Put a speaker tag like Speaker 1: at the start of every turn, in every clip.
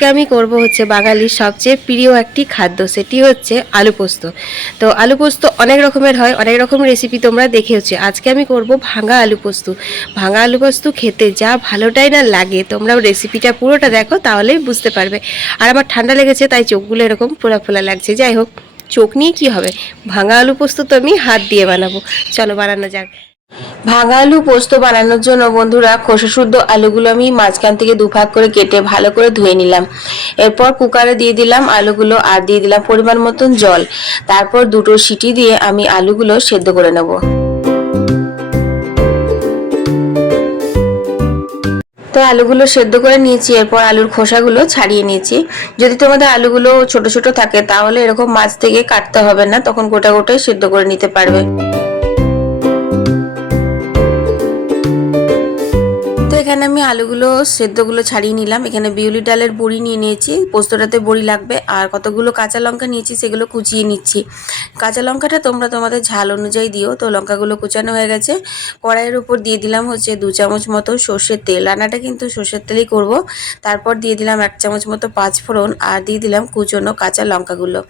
Speaker 1: আজকে আমি করব হচ্ছে বাঙালির সবচেয়ে প্রিয় একটি খাদ্য, সেটি হচ্ছে আলু পোস্ত। তো আলু পোস্ত অনেক রকমের হয়, অনেক রকম রেসিপি তোমরা দেখেওছো। আজকে আমি করব ভাঙা আলু পোস্ত। ভাঙা আলু পোস্ত খেতে যা ভালোটাই না লাগে তোমরা রেসিপিটা পুরোটা দেখো, তাহলেই বুঝতে পারবে। আর আমার ঠান্ডা লেগেছে, তাই চোখগুলো এরকম ফোলা ফোলা লাগছে। যাই হোক, চোখ নিয়ে কী হবে? ভাঙা আলু পোস্ত তো আমি হাত দিয়ে বানাবো। চলো বানানো যাক। ভাঙা আলু পোস্ত বানানোর জন্য বন্ধুরা খোসা শুদ্ধ আলুগুলো আমি মাঝখান থেকে দুভাগ করে কেটে ভালো করে ধুয়ে নিলাম। এরপর কুকারে দিয়ে দিলাম আলুগুলো আর দিয়ে দিলাম পরিমাণ মতন জল। তারপর দুটো সিটি দিয়ে আমি আলুগুলো সেদ্ধ করে নেব। তো আলুগুলো সেদ্ধ করে নিয়েছি, এরপর আলুর খোসাগুলো ছাড়িয়ে নিয়েছি। যদি তোমাদের আলুগুলো ছোট ছোট থাকে, তাহলে এরকম মাছ থেকে কাটতে হবে না, তখন গোটা গোটাই সেদ্ধ করে নিতে পারবে। এখানে আমি আলুগুলো, সেদ্ধগুলো ছাড়িয়ে নিলাম। এখানে বিউলি ডালের বড়ি নিয়ে নিয়েছি। পোস্তটাতে বড়ি লাগবে। আর কতগুলো কাঁচা লঙ্কা নিয়েছি, সেগুলো কুচিয়ে নিচ্ছি। কাঁচা লঙ্কাটা তোমরা তোমাদের ঝাল অনুযায়ী দিও। তো লঙ্কাগুলো কুচানো হয়ে গেছে। কড়াইয়ের উপর দিয়ে দিলাম হচ্ছে দু চামচ মতো সর্ষের তেল। রান্নাটা কিন্তু সর্ষের তেলেই করব। তারপর দিয়ে দিলাম এক চামচ মতো পাঁচ ফোড়ন আর দিয়ে দিলাম কুচনো কাঁচা লঙ্কাগুলো।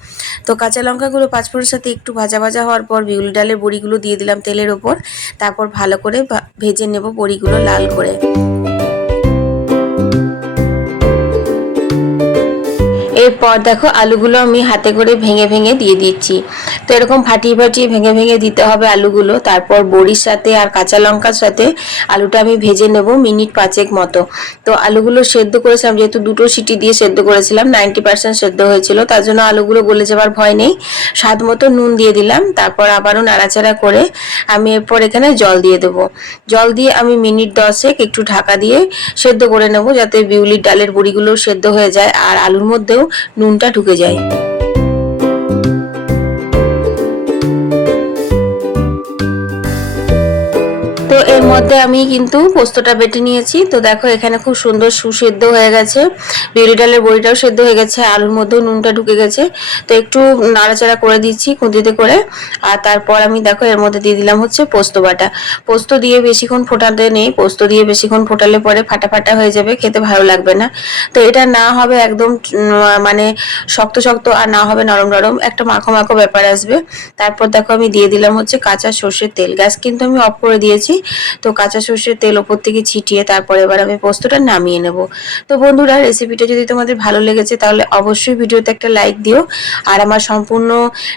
Speaker 1: তো কাঁচা লঙ্কাগুলো পাঁচ ফোড়নের সাথে একটু ভাজা ভাজা হওয়ার পর বিউলি ডালের বড়িগুলো দিয়ে দিলাম তেলের ওপর। তারপর ভালো করে ভেজে নেব বড়িগুলো লাল করে। এরপর দেখো আলুগুলো আমি হাতে করে ভেঙে ভেঙে দিয়ে দিচ্ছি। তো এরকম ফাটিয়ে ফাটিয়ে ভেঙে ভেঙে দিতে হবে আলুগুলো। তারপর বড়ির সাথে আর কাঁচা লঙ্কার সাথে আলুটা আমি ভেজে নেব মিনিট পাঁচেক মতো। তো আলুগুলো সেদ্ধ করেছিলাম, যেহেতু দুটো সিটি দিয়ে সেদ্ধ করেছিলাম, নাইনটি পার্সেন্ট সেদ্ধ হয়েছিল, তার জন্য আলুগুলো গলে যাওয়ার ভয় নেই। স্বাদ মতো নুন দিয়ে দিলাম, তারপর আবারও নাড়াচাড়া করে আমি এরপর এখানে জল দিয়ে দেবো। জল দিয়ে আমি মিনিট দশেক একটু ঢাকা দিয়ে সেদ্ধ করে নেব, যাতে বিউলির ডালের বড়িগুলো সেদ্ধ হয়ে যায়। আর আলুর মধ্যেও নুনটা ঢুকে যায়। মধ্যে আমি কিন্তু পোস্তটা বেটে নিয়েছি। তো দেখো, এখানে খুব সুন্দর সুসেদ্ধ হয়ে গেছে। বিউলি ডালের বড়িটাও সেদ্ধ হয়ে গেছে, আলুর মধ্যেও নুনটা ঢুকে গেছে। তো একটু নাড়াচাড়া করে দিচ্ছি খুঁতিতে করে। আর তারপর আমি দেখো, এর মধ্যে দিয়ে দিলাম হচ্ছে পোস্ত বাটা। পোস্ত দিয়ে বেশিক্ষণ ফোটাতে নেই। পোস্ত দিয়ে বেশিক্ষণ ফোটালে পরে ফাটা ফাটা হয়ে যাবে, খেতে ভালো লাগবে না। তো এটা না হবে একদম মানে শক্ত শক্ত আর না হবে নরম নরম। একটা মাখো মাখো ব্যাপার আসবে। তারপর দেখো, আমি দিয়ে দিলাম হচ্ছে কাঁচা সর্ষের তেল। গ্যাস কিন্তু আমি অফ করে দিয়েছি। তো কাঁচা সর্ষের তেল ওপর থেকে ছিটিয়ে তারপর এবার আমি পোস্তটা নামিয়ে নেব। তো বন্ধুরা রেসিপিটা যদি তোমাদের ভালো লেগেছে, তাহলে অবশ্যই ভিডিওতে একটা লাইক দিও। আর আমার সম্পূর্ণ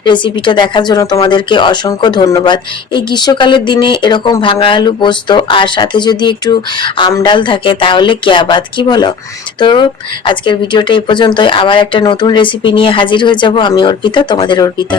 Speaker 1: রেসিপিটা দেখার জন্য তোমাদেরকে অসংখ্য ধন্যবাদ। এই গ্রীষ্মকালের দিনে এরকম ভাঙা আলু পোস্ত আর সাথে যদি একটু আমডাল থাকে, তাহলে কেয়াবাদ কি বলো? তো আজকের ভিডিওটা এই পর্যন্তই। আবার একটা নতুন রেসিপি নিয়ে হাজির হয়ে যাব। আমি অর্পিতা, তোমাদের অর্পিতা।